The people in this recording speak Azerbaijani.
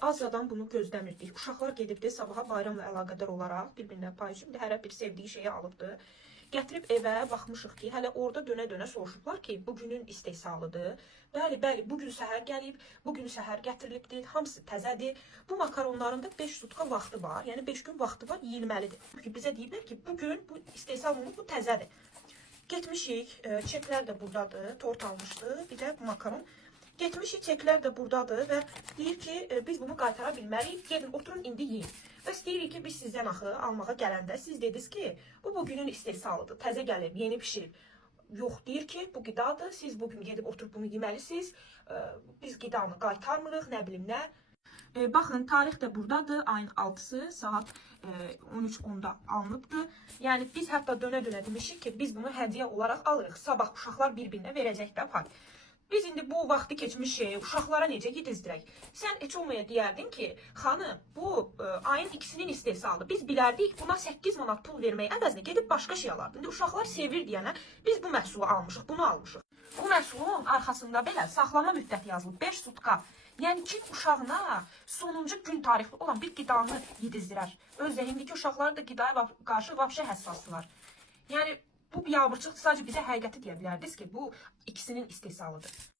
Azradan bunu gözləmirdik. Uşaqlar gedibdi sabaha bayramla əlaqədar olaraq bir-birinə paylaşıb, hərə bir sevdiyi şeyi alıbdı. Gətirib evə baxmışıq ki, hələ orada dönə-dönə soruşublar ki, bugünün istehsalıdır. Bəli, bəli, bugün səhər gəlib, bugün səhər gətirilibdir, hamısı təzədir. Bu makaronların da 5 sutka vaxtı var, yəni 5 gün vaxtı var, yeyilməlidir. Çünki bizə deyiblər ki, bugün bu istehsal olunub, bu təzədir. Getmişik, çeklər də buradadır, tort almışdı, bir də makaron. Getmişik, çeklər də buradadır və deyir ki, biz bunu qaytara bilməliyik, gedin, oturun, indi yiyin. Və deyirik ki, biz sizdən axı almağa gələndə siz dediniz ki, bu bugünün istehsalıdır, təzə gəlib, yeni pişirib. Yox, deyir ki, bu qidadır, siz bugün gedib oturub bunu yeməlisiniz, biz qidanı qaytarmırıq, nə bilim nə. Baxın, tarix də buradadır, ayın 6-sı, saat 13:10-da alınıbdır. Yəni, biz hətta dönə-dönə demişik ki, biz bunu hədiyyə olaraq alırıq, sabah uşaqlar bir-birinə verəcək də par. Biz indi bu vaxtı keçmişik, uşaqlara necə yedizdirək? Sən heç olmaya deyərdin ki, xanım, bu ayın ikisinin istehsalıdır. Biz bilərdik buna 8 manat pul vermək əvəzinə gedib başqa şey alardın. İndi uşaqlar sevir deyənə biz bu məhsulu almışıq, bunu almışıq. Bu məhsulun arxasında belə saxlama müddəti yazılıb 5 sutka. Yəni ki, uşağına sonuncu gün tarixli olan bir qidanı yedizdirər. Özdə indiki uşaqlar da qidaya qarşı vəbşə həssasdılar. Yəni, bu biabırçıq sadəcə bizə həqiqəti deyə bilərdiniz ki, bu ikisinin istehsalıdır.